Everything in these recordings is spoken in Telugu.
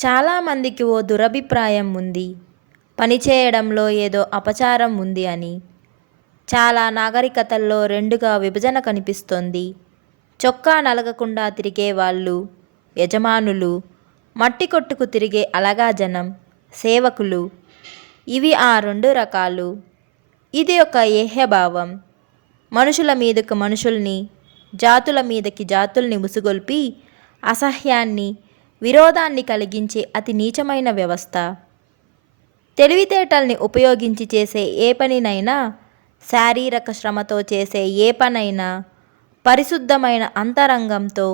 చాలామందికి ఓ దురభిప్రాయం ఉంది. పనిచేయడంలో ఏదో అపచారం ఉంది అని. చాలా నాగరికతల్లో రెండుగా విభజన కనిపిస్తోంది. చొక్కా నలగకుండా తిరిగే వాళ్ళు యజమానులు, మట్టి కొట్టుకు తిరిగే అలగా జనం సేవకులు. ఇవి ఆ రెండు రకాలు. ఇది ఒక ఏహ్యభావం. మనుషుల మీదకు మనుషుల్ని, జాతుల మీదకి జాతుల్ని ముసుగొల్పి అసహ్యాన్ని, విరోధాన్ని కలిగించే అతి నీచమైన వ్యవస్థ. తెలివితేటల్ని ఉపయోగించి చేసే ఏ పనినైనా, శారీరక శ్రమతో చేసే ఏ పనైనా పరిశుద్ధమైన అంతరంగంతో,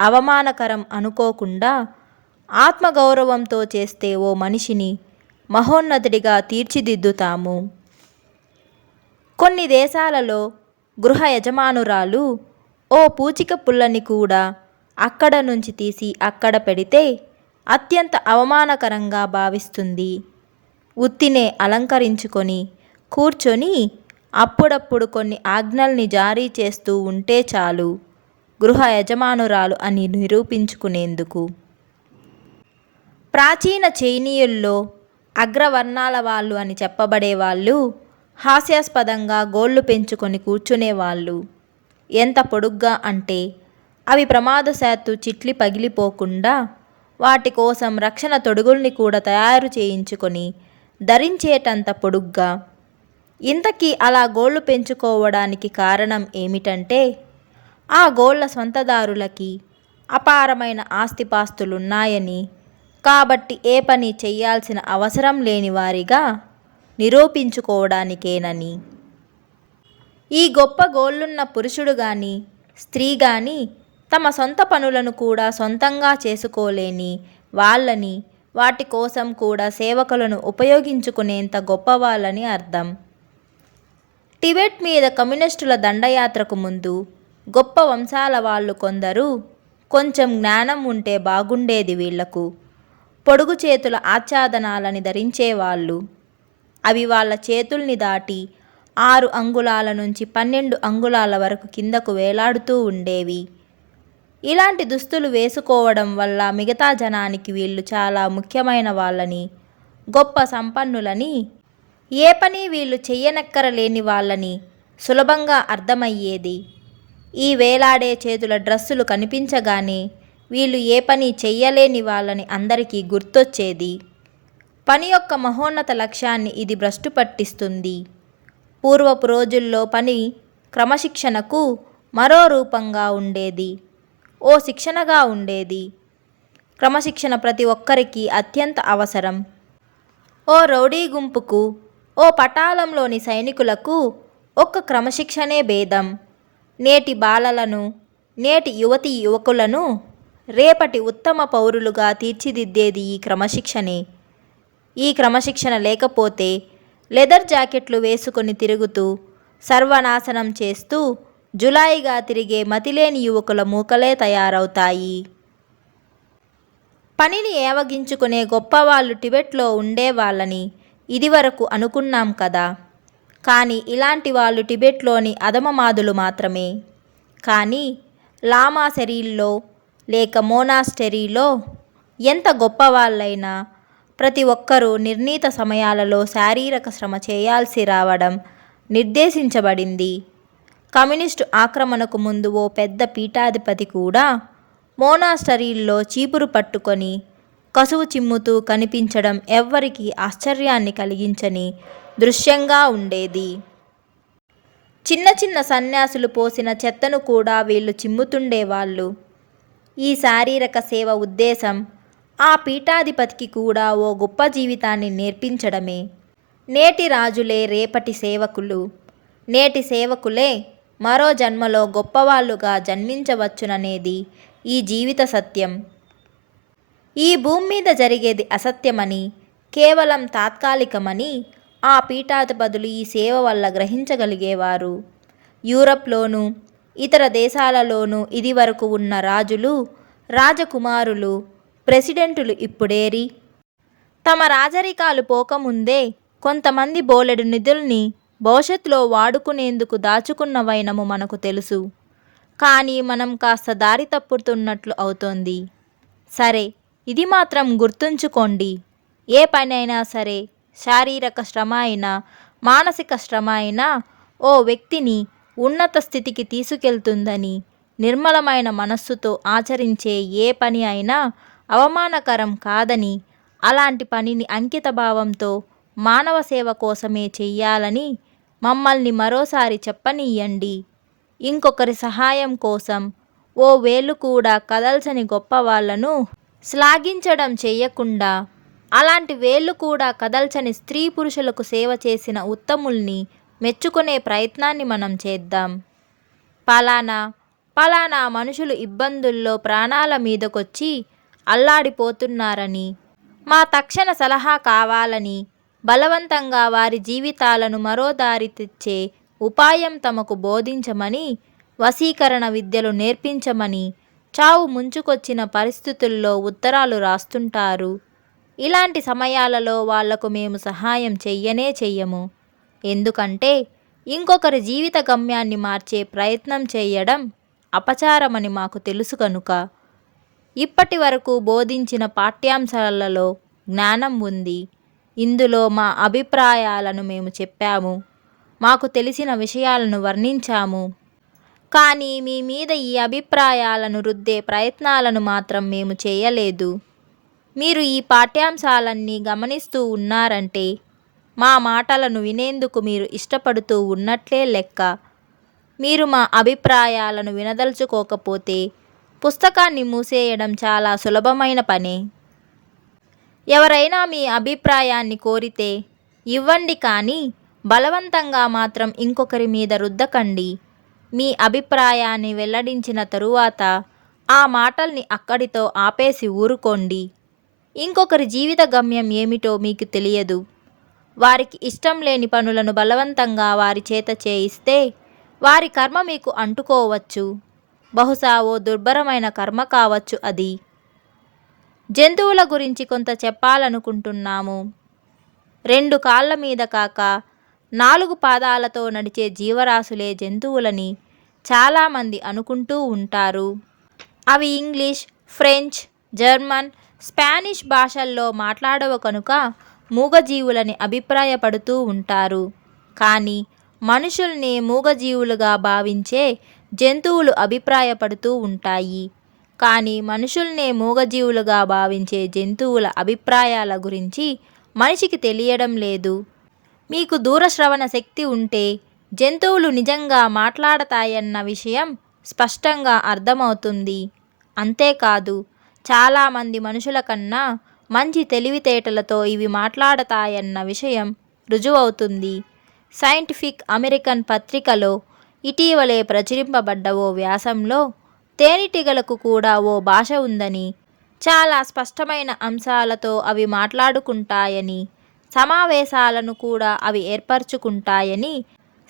అవమానకరం అనుకోకుండా ఆత్మగౌరవంతో చేస్తే ఓ మనిషిని మహోన్నతుడిగా తీర్చిదిద్దుతాము. కొన్ని దేశాలలో గృహ యజమానురాలు ఓ పూచిక పుల్లని కూడా అక్కడ నుంచి తీసి అక్కడ పెడితే అత్యంత అవమానకరంగా భావిస్తుంది. ఉత్తినే అలంకరించుకొని కూర్చొని అప్పుడప్పుడు కొన్ని ఆజ్ఞల్ని జారీ చేస్తూ ఉంటే చాలు గృహ యజమానురాలు అని నిరూపించుకునేందుకు. ప్రాచీన చైనీయుల్లో అగ్రవర్ణాల వాళ్ళు అని చెప్పబడే వాళ్ళు హాస్యాస్పదంగా గోళ్ళు పెంచుకొని కూర్చునేవాళ్ళు. ఎంత పొడుగ్గా అంటే అవి ప్రమాదశాత్తు చిట్లి పగిలిపోకుండా వాటి కోసం రక్షణ తొడుగుల్ని కూడా తయారు చేయించుకొని ధరించేటంత పొడుగ్గా. ఇంతకీ అలా గోళ్ళు పెంచుకోవడానికి కారణం ఏమిటంటే ఆ గోళ్ళ సొంతదారులకి అపారమైన ఆస్తిపాస్తులున్నాయని, కాబట్టి ఏ పని చెయ్యాల్సిన అవసరం లేని వారిగా నిరూపించుకోవడానికేనని. ఈ గొప్ప గోళ్ళున్న పురుషుడు గాని స్త్రీ గాని తమ సొంత పనులను కూడా సొంతంగా చేసుకోలేని వాళ్ళని, వాటి కోసం కూడా సేవకులను ఉపయోగించుకునేంత గొప్పవాళ్ళని అర్థం. టిబెట్ మీద కమ్యూనిస్టుల దండయాత్రకు ముందు గొప్ప వంశాల వాళ్ళు కొందరు కొంచెం జ్ఞానం ఉంటే బాగుండేది వీళ్లకు, పొడుగు చేతుల ఆచ్ఛాదనాలని ధరించేవాళ్ళు. అవి వాళ్ళ చేతుల్ని దాటి 6 అంగుళాల నుంచి 12 అంగుళాల వరకు కిందకు వేలాడుతూ ఉండేవి. ఇలాంటి దుస్తులు వేసుకోవడం వల్ల మిగతా జనానికి వీళ్ళు చాలా ముఖ్యమైన వాళ్ళని, గొప్ప సంపన్నులని, ఏ పని వీళ్ళు చెయ్యనక్కరలేని వాళ్ళని సులభంగా అర్థమయ్యేది. ఈ వేలాడే చేతుల డ్రస్సులు కనిపించగానే వీళ్ళు ఏ పని చెయ్యలేని వాళ్ళని అందరికీ గుర్తొచ్చేది. పని యొక్క మహోన్నత లక్ష్యాన్ని ఇది భ్రష్టు పట్టిస్తుంది. పూర్వపు రోజుల్లో పని క్రమశిక్షణకు మరో రూపంగా ఉండేది, ఓ శిక్షణగా ఉండేది. క్రమశిక్షణ ప్రతి ఒక్కరికి అత్యంత అవసరం. ఓ రౌడీ గుంపుకు, ఓ పటాలంలోని సైనికులకు ఒక్క క్రమశిక్షణే భేదం. నేటి బాలలను, నేటి యువతీ యువకులను రేపటి ఉత్తమ పౌరులుగా తీర్చిదిద్దేది ఈ క్రమశిక్షణే. ఈ క్రమశిక్షణ లేకపోతే లెదర్ జాకెట్లు వేసుకొని తిరుగుతూ సర్వనాశనం చేస్తూ జులాయిగా తిరిగే మతిలేని యువకుల మూకలే తయారవుతాయి. పనిని ఏవగించుకునే గొప్పవాళ్ళు టిబెట్లో ఉండేవాళ్ళని ఇదివరకు అనుకున్నాం కదా. కానీ ఇలాంటి వాళ్ళు టిబెట్లోని అధమమాదులు మాత్రమే. కానీ లామా సెరీల్లో లేక మోనాస్టెరీలో ఎంత గొప్పవాళ్ళైనా ప్రతి ఒక్కరూ నిర్ణీత సమయాలలో శారీరక శ్రమ చేయాల్సి రావడం నిర్దేశించబడింది. కమ్యూనిస్టు ఆక్రమణకు ముందు ఓ పెద్ద పీఠాధిపతి కూడా మోనాస్టరీల్లో చీపురు పట్టుకొని కసువు చిమ్ముతూ కనిపించడం ఎవ్వరికీ ఆశ్చర్యాన్ని కలిగించని దృశ్యంగా ఉండేది. చిన్న చిన్న సన్యాసులు పోసిన చెత్తను కూడా వీళ్ళు చిమ్ముతుండేవాళ్ళు. ఈ శారీరక సేవ ఉద్దేశం ఆ పీఠాధిపతికి కూడా ఓ గొప్ప జీవితాన్ని నేర్పించడమే. నేటి రాజులే రేపటి సేవకులు, నేటి సేవకులే మరో జన్మలో గొప్పవాళ్ళుగా జన్మించవచ్చుననేది ఈ జీవిత సత్యం. ఈ భూమి మీద జరిగేది అసత్యమని, కేవలం తాత్కాలికమని ఆ పీఠాధిపతులు ఈ సేవ వల్ల గ్రహించగలిగేవారు. యూరప్లోనూ ఇతర దేశాలలోనూ ఇదివరకు ఉన్న రాజులు, రాజకుమారులు, ప్రెసిడెంటులు ఇప్పుడేరి? తమ రాజరికాలు పోకముందే కొంతమంది బోలెడు నిధుల్ని భవిష్యత్తులో వాడుకునేందుకు దాచుకున్న వైనము మనకు తెలుసు. కానీ మనం కాస్త దారి తప్పుతున్నట్లు అవుతోంది. సరే, ఇది మాత్రం గుర్తుంచుకోండి, ఏ పనైనా సరే, శారీరక శ్రమ అయినా మానసిక శ్రమ అయినా ఓ వ్యక్తిని ఉన్నత స్థితికి తీసుకెళ్తుందని, నిర్మలమైన మనస్సుతో ఆచరించే ఏ పని అయినా అవమానకరం కాదని, అలాంటి పనిని అంకితభావంతో మానవ సేవ కోసమే చెయ్యాలని మమ్మల్ని మరోసారి చెప్పనీయండి. ఇంకొకరి సహాయం కోసం ఓ వేలు కూడా కదల్చని గొప్పవాళ్లను శ్లాఘించడం చెయ్యకుండా, అలాంటి వేళ్ళు కూడా కదల్చని స్త్రీ పురుషులకు సేవ చేసిన ఉత్తముల్ని మెచ్చుకునే ప్రయత్నాన్ని మనం చేద్దాం. పలానా పలానా మనుషులు ఇబ్బందుల్లో ప్రాణాల మీదకొచ్చి అల్లాడిపోతున్నారని, మా తక్షణ సలహా కావాలని, బలవంతంగా వారి జీవితాలను మరో దారి తెచ్చే ఉపాయం తమకు బోధించమని, వశీకరణ విద్యలు నేర్పించమని చావు ముంచుకొచ్చిన పరిస్థితుల్లో ఉత్తరాలు రాస్తుంటారు. ఇలాంటి సమయాలలో వాళ్లకు మేము సహాయం చెయ్యము. ఎందుకంటే ఇంకొకరి జీవిత గమ్యాన్ని మార్చే ప్రయత్నం చేయడం అపచారమని మాకు తెలుసు కనుక. ఇప్పటి వరకు బోధించిన పాఠ్యాంశాలలో జ్ఞానం ఉంది. ఇందులో మా అభిప్రాయాలను మేము చెప్పాము, మాకు తెలిసిన విషయాలను వర్ణించాము. కానీ మీ మీద ఈ అభిప్రాయాలను రుద్దే ప్రయత్నాలను మాత్రం మేము చేయలేదు. మీరు ఈ పాఠ్యాంశాలన్నీ గమనిస్తూ ఉన్నారంటే మా మాటలను వినేందుకు మీరు ఇష్టపడుతూ ఉన్నట్లే లెక్క. మీరు మా అభిప్రాయాలను వినదలుచుకోకపోతే పుస్తకాన్ని మూసేయడం చాలా సులభమైన పనే. ఎవరైనా మీ అభిప్రాయాన్ని కోరితే ఇవ్వండి, కానీ బలవంతంగా మాత్రం ఇంకొకరి మీద రుద్దకండి. మీ అభిప్రాయాన్ని వెల్లడించిన తరువాత ఆ మాటల్ని అక్కడితో ఆపేసి ఊరుకోండి. ఇంకొకరి జీవిత గమ్యం ఏమిటో మీకు తెలియదు. వారికి ఇష్టం లేని పనులను బలవంతంగా వారి చేత చేయిస్తే వారి కర్మ మీకు అంటుకోవచ్చు. బహుశా ఓ దుర్భరమైన కర్మ కావచ్చు అది. జంతువుల గురించి కొంత చెప్పాలనుకుంటున్నాము. 2 కాళ్ళ మీద కాక 4 పాదాలతో నడిచే జీవరాశులే జంతువులని చాలామంది అనుకుంటూ ఉంటారు. అవి ఇంగ్లీష్, ఫ్రెంచ్, జర్మన్, స్పానిష్ భాషల్లో మాట్లాడవు కనుక మూగజీవులని అభిప్రాయపడుతూ ఉంటారు. కానీ మనుషుల్ని మూగజీవులుగా భావించే జంతువులు అభిప్రాయపడుతూ ఉంటాయి. కానీ మనుషుల్నే మూగజీవులుగా భావించే జంతువుల అభిప్రాయాల గురించి మనిషికి తెలియడం లేదు. మీకు దూరశ్రవణ శక్తి ఉంటే జంతువులు నిజంగా మాట్లాడతాయన్న విషయం స్పష్టంగా అర్థమవుతుంది. అంతేకాదు, చాలామంది మనుషుల కన్నా మంచి తెలివితేటలతో ఇవి మాట్లాడతాయన్న విషయం రుజువవుతుంది. సైంటిఫిక్ అమెరికన్ పత్రికలో ఇటీవలే ప్రచురింపబడ్డ ఓ వ్యాసంలో తేనెటీగలకు కూడా ఓ భాష ఉందని, చాలా స్పష్టమైన అంశాలతో అవి మాట్లాడుకుంటాయని, సమావేశాలను కూడా అవి ఏర్పరచుకుంటాయని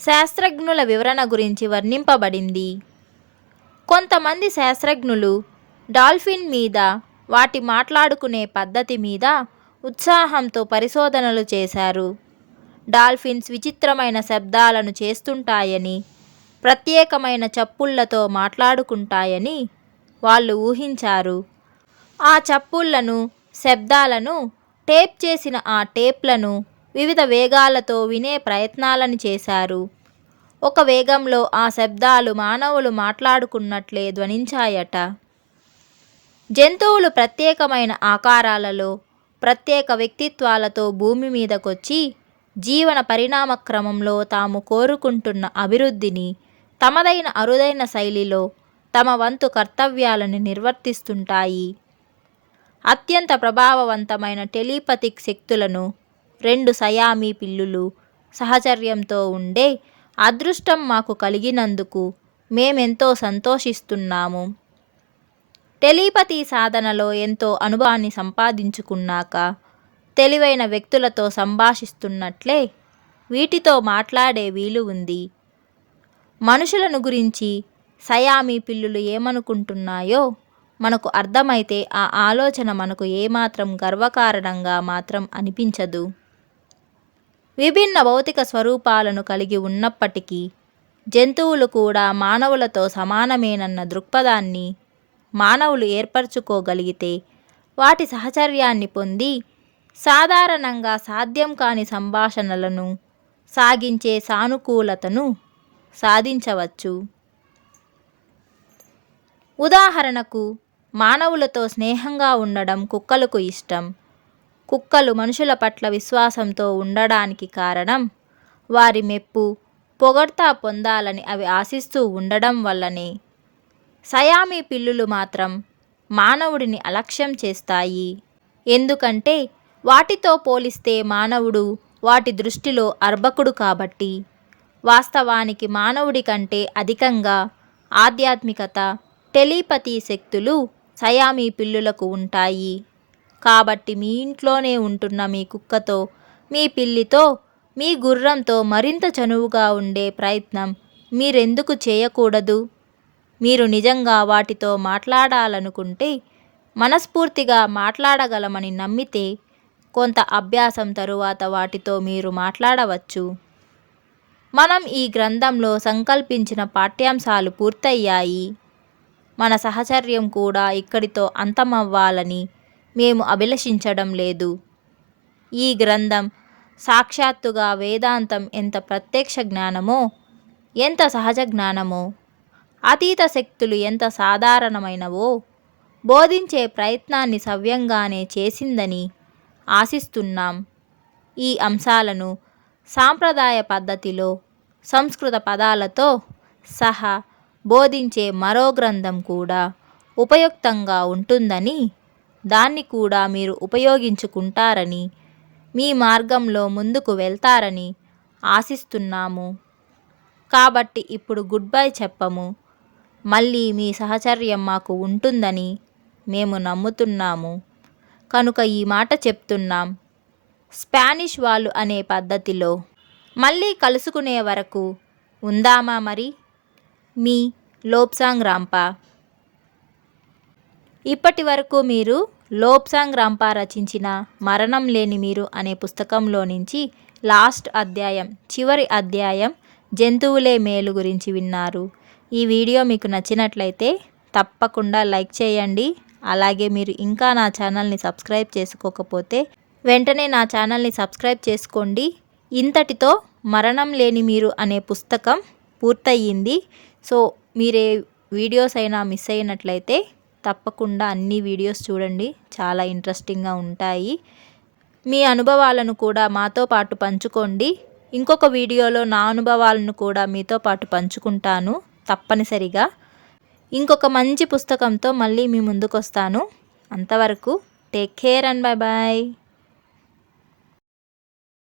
శాస్త్రజ్ఞుల వివరణ గురించి వర్ణింపబడింది. కొంతమంది శాస్త్రజ్ఞులు డాల్ఫిన్ మీద, వాటి మాట్లాడుకునే పద్ధతి మీద ఉత్సాహంతో పరిశోధనలు చేశారు. డాల్ఫిన్స్ విచిత్రమైన శబ్దాలను చేస్తుంటాయని, ప్రత్యేకమైన చప్పుళ్లతో మాట్లాడుకుంటాయని వాళ్ళు ఊహించారు. ఆ చప్పుళ్లను, శబ్దాలను టేప్ చేసిన ఆ టేప్లను వివిధ వేగాలతో వినే ప్రయత్నాలను చేశారు. ఒక వేగంలో ఆ శబ్దాలు మానవులు మాట్లాడుకున్నట్లే ధ్వనించాయట. జంతువులు ప్రత్యేకమైన ఆకారాలలో, ప్రత్యేక వ్యక్తిత్వాలతో భూమి మీదకొచ్చి జీవన పరిణామ క్రమంలో తాము కోరుకుంటున్న అభివృద్ధిని తమదైన అరుదైన శైలిలో తమ వంతు కర్తవ్యాలను నిర్వర్తిస్తుంటాయి. అత్యంత ప్రభావవంతమైన టెలిపతిక్ శక్తులను 2 సయామీ పిల్లులు సహచర్యంతో ఉండే అదృష్టం మాకు కలిగినందుకు మేమెంతో సంతోషిస్తున్నాము. టెలిపతి సాధనలో ఎంతో అనుభవాన్ని సంపాదించుకున్నాక తెలివైన వ్యక్తులతో సంభాషిస్తున్నట్లే వీటితో మాట్లాడే వీలు ఉంది. మనుషులను గురించి సయామీ పిల్లులు ఏమనుకుంటున్నాయో మనకు అర్థమైతే ఆ ఆలోచన మనకు ఏమాత్రం గర్వకారణంగా మాత్రం అనిపించదు. విభిన్న భౌతిక స్వరూపాలను కలిగి ఉన్నప్పటికీ జంతువులు కూడా మానవులతో సమానమేనన్న దృక్పథాన్ని మానవులు ఏర్పరచుకోగలిగితే వాటి సహచర్యాన్ని పొంది సాధారణంగా సాధ్యం కాని సంభాషణలను సాగించే సానుకూలతను సాధించవచ్చు. ఉదాహరణకు, మానవులతో స్నేహంగా ఉండడం కుక్కలకు ఇష్టం. కుక్కలు మనుషుల పట్ల విశ్వాసంతో ఉండడానికి కారణం వారి మెప్పు, పొగడ్త పొందాలని అవి ఆశిస్తూ ఉండడం వల్లనే. సయామీ పిల్లులు మాత్రం మానవుడిని అలక్ష్యం చేస్తాయి. ఎందుకంటే వాటితో పోలిస్తే మానవుడు వాటి దృష్టిలో అర్భకుడు కాబట్టి. వాస్తవానికి మానవుడి కంటే అధికంగా ఆధ్యాత్మికత, టెలిపతి శక్తులు సయామీ పిల్లులకు ఉంటాయి. కాబట్టి మీ ఇంట్లోనే ఉంటున్న మీ కుక్కతో, మీ పిల్లితో, మీ గుర్రంతో మరింత చనువుగా ఉండే ప్రయత్నం మీరెందుకు చేయకూడదు? మీరు నిజంగా వాటితో మాట్లాడాలనుకుంటే, మనస్ఫూర్తిగా మాట్లాడగలమని నమ్మితే, కొంత అభ్యాసం తరువాత వాటితో మీరు మాట్లాడవచ్చు. మనం ఈ గ్రంథంలో సంకల్పించిన పాఠ్యాంశాలు పూర్తయ్యాయి. మన సహచర్యం కూడా ఇక్కడితో అంతమవ్వాలని మేము అభిలషించడం లేదు. ఈ గ్రంథం సాక్షాత్తుగా వేదాంతం ఎంత ప్రత్యక్ష జ్ఞానమో, ఎంత సహజ జ్ఞానమో, అతీత శక్తులు ఎంత సాధారణమైనవో బోధించే ప్రయత్నాన్ని సవ్యంగానే చేసిందని ఆశిస్తున్నాం. ఈ అంశాలను సాంప్రదాయ పద్ధతిలో సంస్కృత పదాలతో సహా బోధించే మరో గ్రంథం కూడా ఉపయుక్తంగా ఉంటుందని, దాన్ని కూడా మీరు ఉపయోగించుకుంటారని, మీ మార్గంలో ముందుకు వెళ్తారని ఆశిస్తున్నాము. కాబట్టి ఇప్పుడు గుడ్ బై చెప్పము. మళ్ళీ మీ సహచర్యం మాకు ఉంటుందని మేము నమ్ముతున్నాము కనుక ఈ మాట చెప్తున్నాం. స్పానిష్ వాళ్ళు అనే పద్ధతిలో మళ్ళీ కలుసుకునే వరకు ఉందామా మరి? మీ లోబ్సాంగ్ రాంపా. ఇప్పటి వరకు మీరు లోబ్సాంగ్ రాంపా రచించిన మరణం లేని మీరు అనే పుస్తకంలో నుంచి లాస్ట్ అధ్యాయం, చివరి అధ్యాయం జంతువులే మేలు గురించి విన్నారు. ఈ వీడియో మీకు నచ్చినట్లయితే తప్పకుండా లైక్ చేయండి. అలాగే మీరు ఇంకా నా ఛానల్ని సబ్స్క్రైబ్ చేసుకోకపోతే వెంటనే నా ఛానల్ని సబ్స్క్రైబ్ చేసుకోండి. ఇంతటితో మరణం లేని మీరు అనే పుస్తకం పూర్తయింది. సో మీరే వీడియోస్ అయినా మిస్ అయినట్లయితే తప్పకుండా అన్ని వీడియోస్ చూడండి, చాలా ఇంట్రెస్టింగ్గా ఉంటాయి. మీ అనుభవాలను కూడా మాతో పాటు పంచుకోండి. ఇంకొక వీడియోలో నా అనుభవాలను కూడా మీతో పాటు పంచుకుంటాను తప్పనిసరిగా. ఇంకొక మంచి పుస్తకంతో మళ్ళీ మీ ముందుకు వస్తాను. అంతవరకు take care and bye bye.